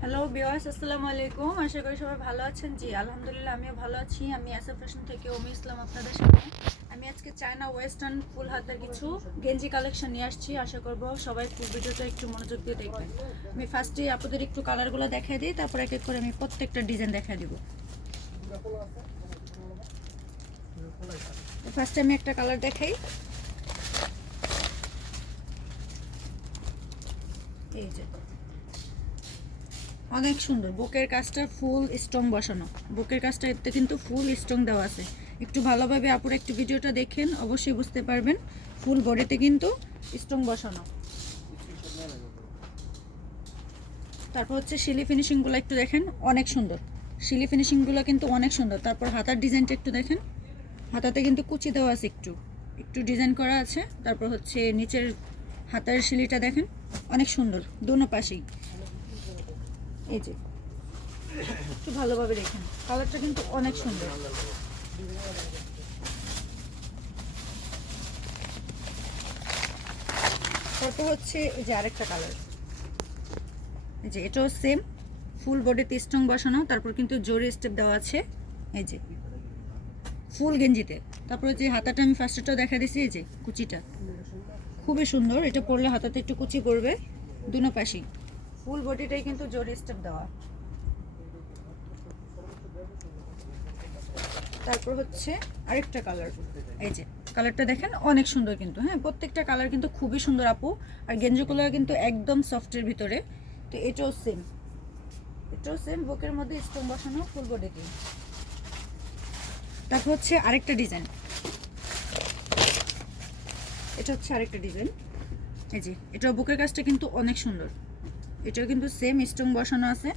Hello বিওয়াস আসসালামু আলাইকুম। আশা করি সবাই ভালো আছেন। জি, আলহামদুলিল্লাহ, আমিও ভালো আছি। আমি ফ্যাশন থেকে ওমি ইসলাম আপনাদের সামনে। আমি আজকে চায়না ওয়েস্টার্ন ফুল হাতার কিছু গেঞ্জি কালেকশন নিয়ে আসছি। আশা করব সবাই ফুল ভিডিওটা একটু মনোযোগ দিয়ে দেখবেন। আমি ফার্স্টে আপনাদের একটু কালারগুলো দেখাই দিই, তারপর এক এক করে আমি প্রত্যেকটা ডিজাইন দেখাই দিব। ফার্স্টে আমি একটা কালার দেখাই। এই যে। অনেক সুন্দর। বুকের কাজটা ফুল স্ট্রং বসানো। বুকের কাজটা এতে কিন্তু ফুল স্ট্রং দেওয়া আছে। একটু ভালোভাবে আপুরা একটু ভিডিওটা দেখেন, অবশ্যই বুঝতে পারবেন। ফুল বডিতে কিন্তু স্ট্রং বসানো। তারপর হচ্ছে শিলি ফিনিশিংগুলো একটু দেখেন, অনেক সুন্দর। শিলি ফিনিশিংগুলো কিন্তু অনেক সুন্দর। তারপর হাতার ডিজাইনটা একটু দেখেন। হাতাতে কিন্তু কুচি দেওয়া আছে একটু। একটু ডিজাইন করা আছে। তারপর হচ্ছে নিচের হাতার শিলিটা দেখেন, অনেক সুন্দর, দোনো পাশেই। এই যে, একটু ভালোভাবে দেখেন, কালারটা কিন্তু অনেক সুন্দর। তারপর হচ্ছে এই যে আরেকটা কালার। এই যে, এটাও সেম ফুল বডিতে স্ট্রং বসানো, তারপর কিন্তু জোরে স্টেপ দেওয়া আছে। এই যে ফুল গেঞ্জিতে। তারপর যে হাতাটা আমি ফার্স্টেটাও দেখা দিছি, এই যে, কুচিটা। খুবই সুন্দর। এটা পরলে হাতাতে একটু কুচি করবে। দুনো পাশেই। ফুল বডিটাই কিন্তু জোরে স্টেপ দেওয়া। তারপর হচ্ছে আরেকটা কালার। এই যে, কালারটা দেখেন, অনেক সুন্দর কিন্তু। হ্যাঁ প্রত্যেকটা কালার কিন্তু খুবই সুন্দর আপু। আর গেঞ্জিগুলো কিন্তু একদম সফটের ভিতরে। তো এটাও সেম এটাও সেম বুকের মধ্যে স্টোন বসানো, ফুল বডিতে তারপর হচ্ছে আরেকটা ডিজাইন এটা হচ্ছে আরেকটা ডিজাইন। এই যে এটা বুকের কাজটা কিন্তু অনেক সুন্দর। এটাও কিন্তু সেম স্টোন বসানো আছে।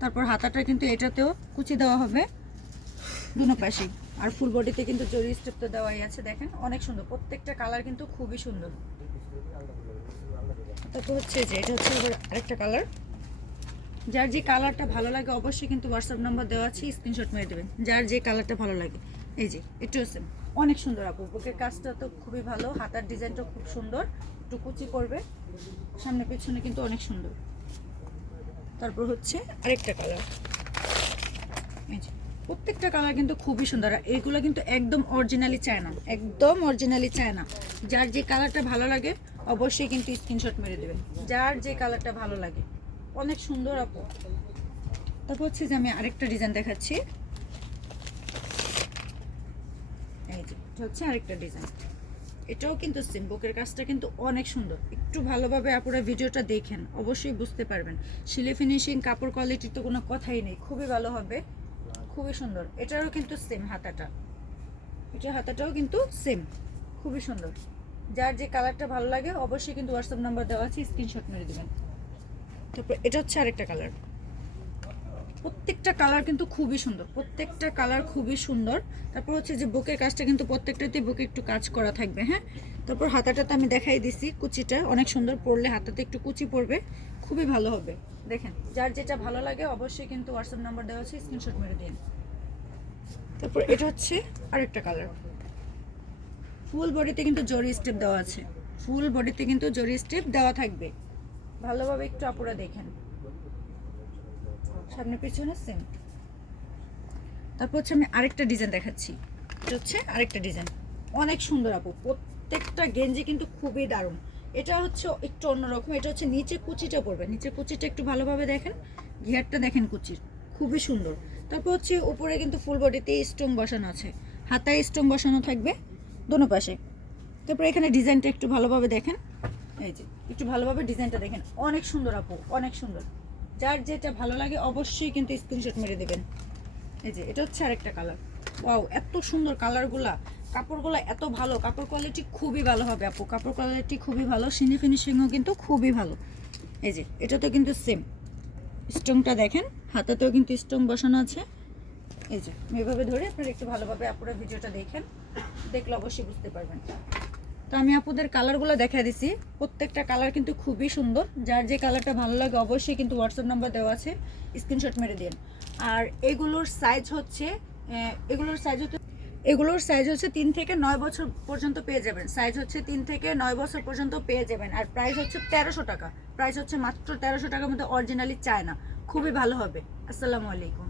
তারপর হাতাটা কিন্তু এটাতেও কুচি দেওয়া হবে দুনো পাশেই। আর ফুল বডিতে কিন্তু জরি স্টেপ তো দেওয়াই আছে, দেখেন? অনেক সুন্দর। প্রত্যেকটা কালার কিন্তু খুবই সুন্দর। তারপর হচ্ছে যে, এটা হচ্ছে আরেকটা কালার যার যে কালারটা ভালো লাগে, অবশ্যই কিন্তু হোয়াটসঅ্যাপ নাম্বার দেওয়া আছে স্ক্রিনশট মেরে দেবেন। যার যে কালারটা ভালো লাগে। এই যে এটাও সেম। অনেক সুন্দর আপু, বুকের কাজটা তো খুবই ভালো, হাতার ডিজাইনটা খুব সুন্দর, একটু কুচি করবে, সামনে পেছনে কিন্তু অনেক সুন্দর। তারপর হচ্ছে আরেকটা কালার এই যে, প্রত্যেকটা কালার কিন্তু খুবই সুন্দর, আর এইগুলো কিন্তু একদম অরিজিনালি চায় না, একদম অরিজিনালি চায় না। যার যে কালারটা ভালো লাগে, অবশ্যই কিন্তু স্ক্রিনশট মেরে দেবেন। যার যে কালারটা ভালো লাগে। অনেক সুন্দর আপু। তারপর হচ্ছে যে আমি আরেকটা ডিজাইন দেখাচ্ছি। এই যে হচ্ছে আরেকটা ডিজাইন এটাও কিন্তু সেম বুকের কাজটা কিন্তু অনেক সুন্দর। একটু ভালোভাবে আপনারা ভিডিওটা দেখেন, অবশ্যই বুঝতে পারবেন। সিলে ফিনিশিং কাপড় কোয়ালিটির তো কোনো কথাই নেই। খুবই ভালো হবে, খুবই সুন্দর। এটারও কিন্তু সেম হাতাটা। এটার হাতাটাও কিন্তু সেম খুবই সুন্দর। যার যে কালারটা ভালো লাগে, অবশ্যই কিন্তু হোয়াটসঅ্যাপ নাম্বার দেওয়া আছে স্ক্রিনশট মেরে দেবেন। তারপর এটা হচ্ছে আরেকটা কালার প্রত্যেকটা কালার কিন্তু খুবই সুন্দর, প্রত্যেকটা কালার খুবই সুন্দর। তারপর হচ্ছে যে বুকের কাজটা কিন্তু প্রত্যেকটাতে বুকে একটু কাজ করা থাকবে হ্যাঁ? তারপর হাতাটাতে আমি দেখাই দিছি কুচিটা, অনেক সুন্দর পরলে হাতাতে একটু কুচি পড়বে, খুবই ভালো হবে। দেখেন, যার যেটা ভালো লাগে অবশ্যই কিন্তু হোয়াটসঅ্যাপ নাম্বার দেওয়া আছে স্ক্রিনশট মেরে দিন। তারপর এটা হচ্ছে আরেকটা কালার ফুল বডিতে কিন্তু জরি স্টেপ দেওয়া আছে। ফুল বডিতে কিন্তু জরি স্টেপ দেওয়া থাকবে। ভালোভাবে একটু আপুরা দেখেন। সামনে পিছনে সেম তারপর হচ্ছে আমি আরেকটা ডিজাইন দেখাচ্ছি। এটা হচ্ছে আরেকটা ডিজাইন অনেক সুন্দর আপু, প্রত্যেকটা গেঞ্জি কিন্তু খুবই দারুণ। এটা হচ্ছে একটু অন্যরকম, এটা হচ্ছে নিচে কুচিটা পড়বে নিচে কুচিটা একটু ভালোভাবে দেখেন, ঘিয়ারটা দেখেন কুচির, খুবই সুন্দর। তারপর হচ্ছে উপরে কিন্তু ফুল বডিতে স্টোন বসানো আছে। হাতায় স্টোন বসানো থাকবে দোনো পাশে। তারপর এখানে ডিজাইনটা একটু ভালোভাবে দেখেন। এই যে, একটু ভালোভাবে ডিজাইনটা দেখেন। অনেক সুন্দর আপু, অনেক সুন্দর। যার যেটা ভালো লাগে অবশ্যই কিন্তু স্ক্রিনশট মেরে দেবেন। এই যে, এটা হচ্ছে আরেকটা কালার ওয়াও এত সুন্দর কালারগুলা কাপড়গুলো এত ভালো। কাপড় কোয়ালিটি খুবই ভালো হবে আপু। কাপড় কোয়ালিটি খুবই ভালো, সিনি ফিনিশিংও কিন্তু খুবই ভালো। এই যে এটা তো কিন্তু সেম স্টোনটা দেখেন, হাতেতেও কিন্তু স্টোন বসানো আছে। এই যে এভাবে ধরে আপনারা একটু ভালোভাবে আপুরা ভিডিওটা দেখেন। দেখলে অবশ্যই বুঝতে পারবেন। তো আমি আপুদের কালারগুলো দেখা দিছি। প্রত্যেকটা কালার কিন্তু খুবই সুন্দর। যার যে কালারটা ভালো লাগে অবশ্যই কিন্তু হোয়াটসঅ্যাপ নাম্বার দেওয়া আছে। স্ক্রিনশট মেরে দিন। আর এগুলোর সাইজ হচ্ছে এগুলোর সাইজ হচ্ছে, এগুলোর সাইজ হচ্ছে তিন থেকে নয় বছর পর্যন্ত পেয়ে যাবেন। সাইজ হচ্ছে তিন থেকে নয় বছর পর্যন্ত পেয়ে যাবেন। আর প্রাইস হচ্ছে তেরোশো টাকা। প্রাইস হচ্ছে মাত্র তেরোশো টাকার মধ্যে অরিজিনালি চায় না খুবই ভালো হবে। আসসালামু আলাইকুম।